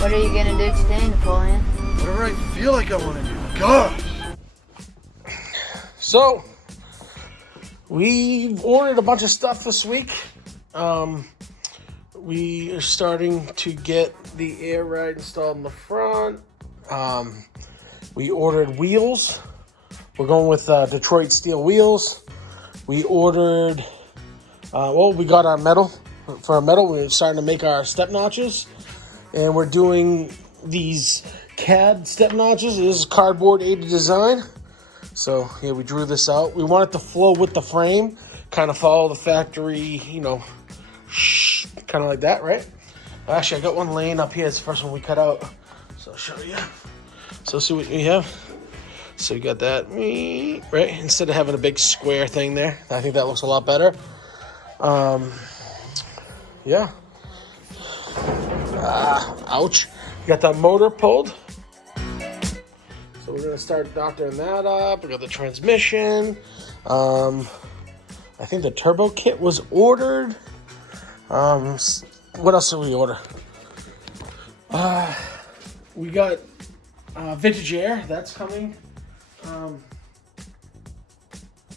What are you gonna do today, Napoleon? Whatever I feel like I want to do. Gosh. So, we've ordered a bunch of stuff this week. We are starting to get the air ride installed in the front. We ordered wheels. We're going with Detroit steel wheels. We ordered, we got our metal. For our metal, we're starting to make our step notches. And we're doing these CAD step notches. This is cardboard aided design. So, yeah, we drew this out. We want it to flow with the frame. Kind of follow the factory, kind of like that, right? Actually, I got one laying up here. It's the first one we cut out. So I'll show you. So see what we have. So you got that, right? Instead of having a big square thing there. I think that looks a lot better. Yeah. Ouch. You got that motor pulled. So we're going to start doctoring that up. We got the transmission. I think the turbo kit was ordered. What else did we order? We got vintage air. That's coming.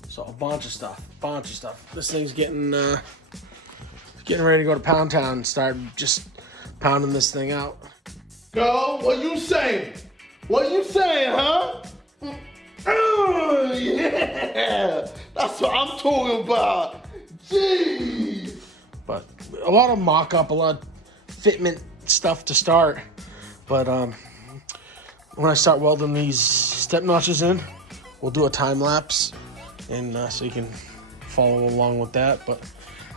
So a bunch of stuff. This thing's getting ready to go to Pound Town and start just pounding this thing out. Yo, what you saying? What you saying, huh? Yeah, that's what I'm talking about. Jeez. But a lot of mock-up, a lot of fitment stuff to start. But when I start welding these step notches in, we'll do a time lapse, and so you can follow along with that. But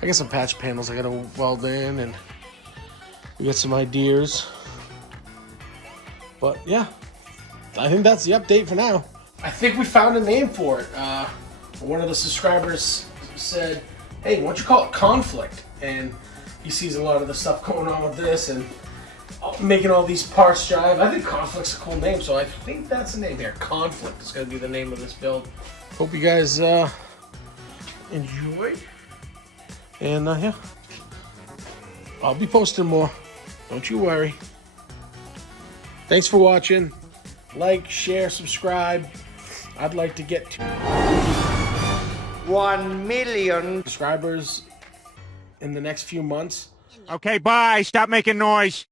I got some patch panels I gotta weld in, and we got some ideas. But yeah, I think that's the update for now. I think we found a name for it. One of the subscribers said, hey, why don't you call it Conflict? And he sees a lot of the stuff going on with this and making all these parts jive. I think Conflict's a cool name, so I think that's the name here. Conflict is going to be the name of this build. Hope you guys enjoyed. And yeah, I'll be posting more. Don't you worry. Thanks for watching. Like, share, subscribe. I'd like to get to 1 million subscribers in the next few months. Okay, bye. Stop making noise.